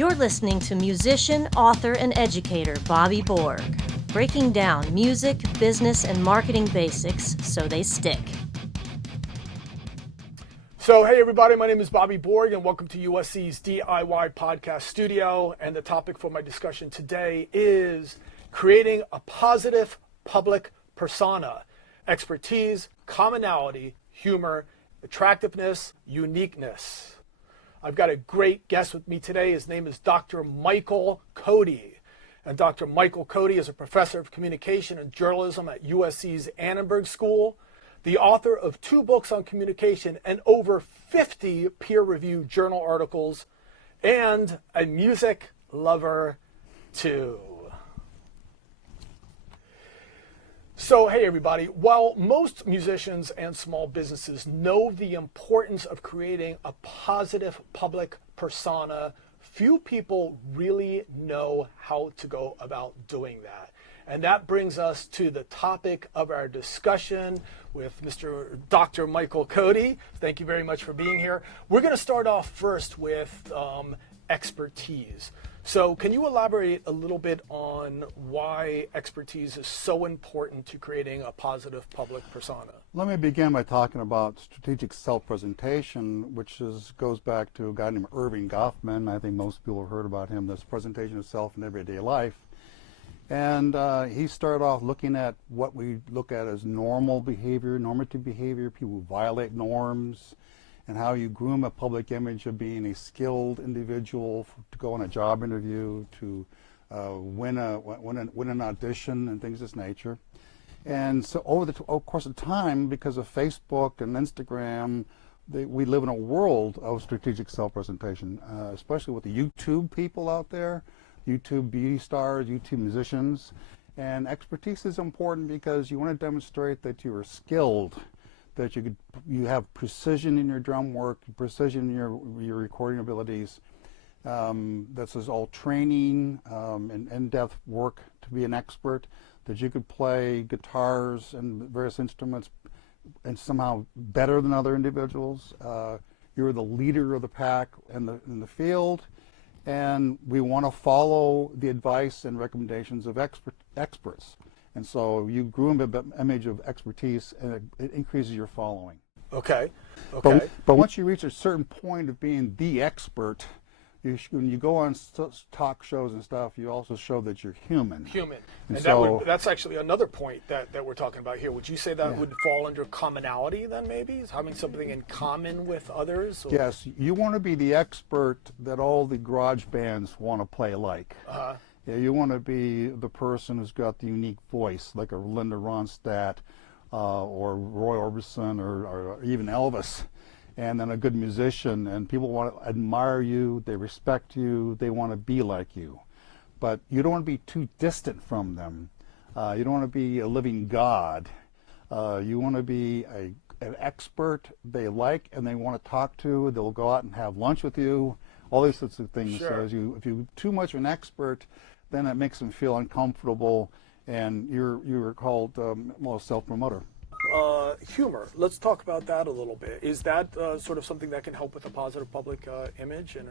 You're listening to musician, author, and educator Bobby Borg, breaking down music, business, and marketing basics so they stick. So, hey everybody, my name is Bobby Borg and welcome to USC's DIY podcast studio. And the topic for my discussion today is creating a positive public persona, expertise, commonality, humor, attractiveness, uniqueness. I've got a great guest with me today. His name is Dr. Michael Cody. And Dr. Michael Cody is a professor of communication and journalism at USC's Annenberg School, the author of 2 books on communication and over 50 peer-reviewed journal articles, and a music lover too. So, hey everybody, while most musicians and small businesses know the importance of creating a positive public persona, few people really know how to go about doing that. And that brings us to the topic of our discussion with Mr. Dr. Michael Cody. Thank you very much for being here. We're going to start off first with expertise. So can you elaborate a little bit on why expertise is so important to creating a positive public persona? Let me begin by talking about strategic self-presentation, which goes back to a guy named Irving Goffman. I think most people have heard about him, this presentation of self in everyday life. And he started off looking at what we look at as normal behavior, normative behavior, people who violate norms, and how you groom a public image of being a skilled individual to go on a job interview, to win an audition, and things of this nature. And so over the course of time, because of Facebook and Instagram, we live in a world of strategic self-presentation, especially with the YouTube people out there, YouTube beauty stars, YouTube musicians. And expertise is important because you want to demonstrate that you are skilled, that you have precision in your drum work, precision in your recording abilities. This is all training and in-depth work to be an expert, that you could play guitars and various instruments and somehow better than other individuals. You're the leader of the pack in the field, and we want to follow the advice and recommendations of experts. And so you groom an image of expertise, and it increases your following. Okay. But once you reach a certain point of being the expert, when you go on talk shows and stuff, you also show that you're human. And so, that's actually another point that we're talking about here. Would you say that would fall under commonality then, maybe? Is having something in common with others? Or? Yes. You want to be the expert that all the garage bands want to play like. Uh-huh. Yeah, you want to be the person who's got the unique voice, like a Linda Ronstadt or Roy Orbison or even Elvis, and then a good musician, and people want to admire you, they respect you, they want to be like you. But you don't want to be too distant from them. You don't want to be a living god. You want to be an expert they like and they want to talk to. They'll go out and have lunch with you, all these sorts of things. Sure. So if you're too much of an expert, then it makes them feel uncomfortable, and you're called a self-promoter. Humor. Let's talk about that a little bit. Is that sort of something that can help with a positive public image and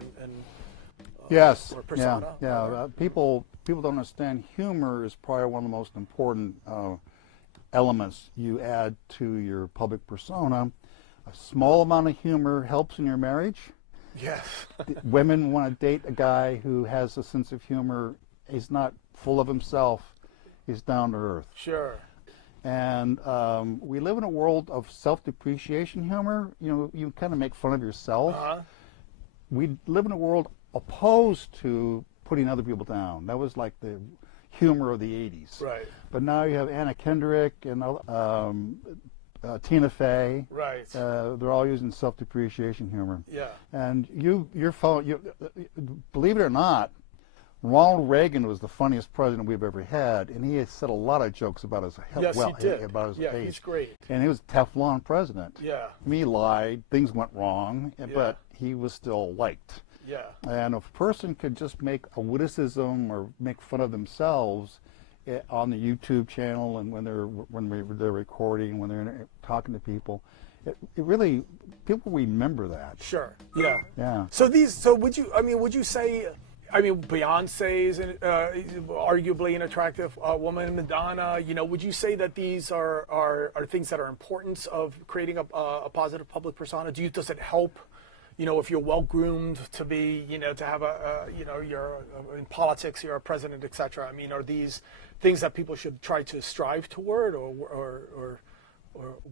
yes, or persona? Yeah. People don't understand humor is probably one of the most important elements you add to your public persona. A small amount of humor helps in your marriage. Yes. Women want to date a guy who has a sense of humor. He's not full of himself. He's down to earth. Sure. And we live in a world of self-depreciation humor. You kind of make fun of yourself. Uh-huh. We live in a world opposed to putting other people down. That was like the humor of the 80s. Right. But now you have Anna Kendrick and Tina Fey. Right. They're all using self-depreciation humor. Yeah. And believe it or not, Ronald Reagan was the funniest president we've ever had, and he had said a lot of jokes about his health. Yes, he did. About his age. He's great. And he was a Teflon president. Yeah. He lied, things went wrong, but he was still liked. Yeah. And if a person could just make a witticism or make fun of themselves on the YouTube channel, and when they're recording, when they're talking to people, it really, people remember that. Sure. Yeah. Yeah. So would you say I mean, Beyonce is arguably an attractive woman. Madonna. Would you say that these are things that are important of creating a positive public persona? Does it help? If you're well groomed to be, to have you're in politics, you're a president, etc. I mean, are these things that people should try to strive toward or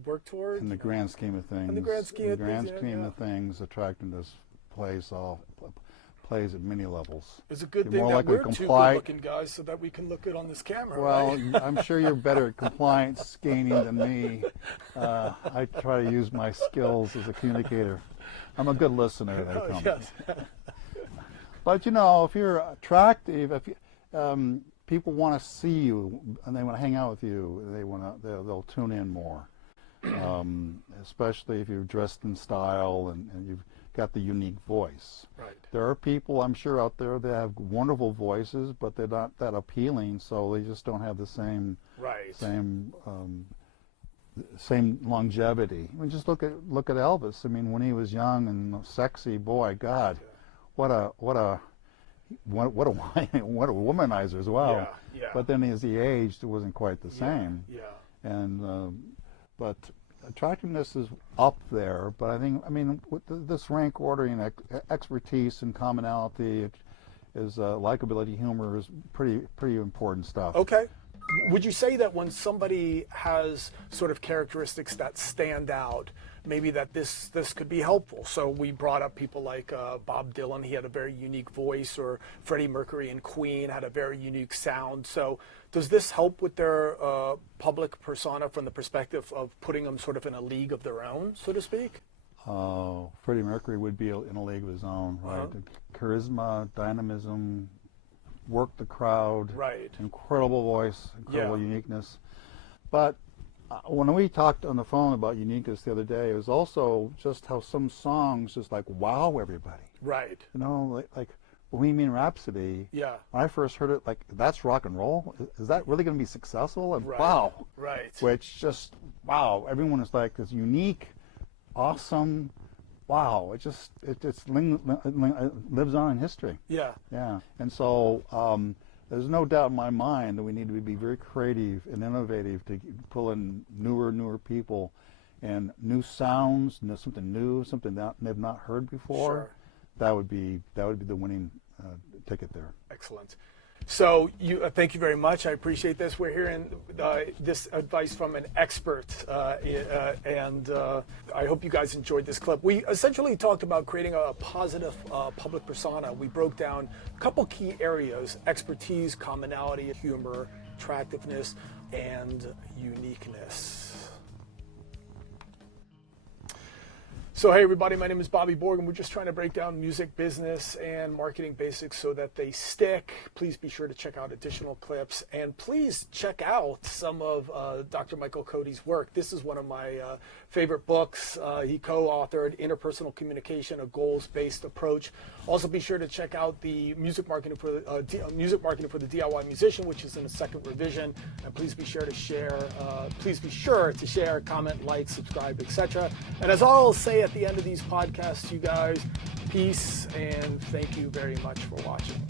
work toward? In the grand scheme of things. In the grand scheme of things, attractiveness plays at many levels. It's a good You're thing more that likely we're to two comply. good-looking guys, so that we can look good on this camera. Well, right? I'm sure you're better at compliance gaining than me. I try to use my skills as a communicator. I'm a good listener. Yes. But if you're attractive, if you, people want to see you and they want to hang out with you, they'll tune in more. Especially if you're dressed in style and you've got the unique voice. Right. There are people, I'm sure, out there that have wonderful voices, but they're not that appealing, so they just don't have the same same longevity. I mean, just look at Elvis. I mean, when he was young and sexy, boy, God, what a womanizer as well. Yeah. But then as he aged, it wasn't quite the same. Yeah. And but attractiveness is up there, but I mean, with this rank ordering, expertise and commonality is likability, humor is pretty important stuff. Okay. Would you say that when somebody has sort of characteristics that stand out, maybe that this could be helpful? So we brought up people like Bob Dylan. He had a very unique voice, or Freddie Mercury and Queen had a very unique sound. So does this help with their public persona from the perspective of putting them sort of in a league of their own, so to speak? Freddie Mercury would be in a league of his own, right? Charisma, dynamism, work the crowd, right? Incredible voice, incredible uniqueness. But when we talked on the phone about uniqueness the other day, it was also just how some songs just like wow everybody. Right. Like Bohemian Rhapsody. Yeah. When I first heard it, like, that's rock and roll. Is that really going to be successful? And right. Wow. Right. Which just wow. Everyone is like this unique, awesome. Wow, it lives on in history. Yeah. Yeah. And so there's no doubt in my mind that we need to be very creative and innovative to pull in newer people and new sounds, something new, something that they've not heard before. Sure. That would be the winning ticket there. Excellent. So thank you very much. I appreciate this. We're hearing this advice from an expert, and I hope you guys enjoyed this clip. We essentially talked about creating a positive public persona. We broke down a couple key areas: expertise, commonality, humor, attractiveness, and uniqueness. So hey everybody, my name is Bobby Borg, and we're just trying to break down music business and marketing basics so that they stick. Please be sure to check out additional clips, and please check out some of Dr. Michael Cody's work. This is one of my favorite books. He co-authored Interpersonal Communication, a Goals-Based Approach. Also be sure to check out the Music Marketing for the DIY Musician, which is in a second revision. And please be sure to share, comment, like, subscribe, etc. And as I'll say at the end of these podcasts, you guys, peace, and thank you very much for watching.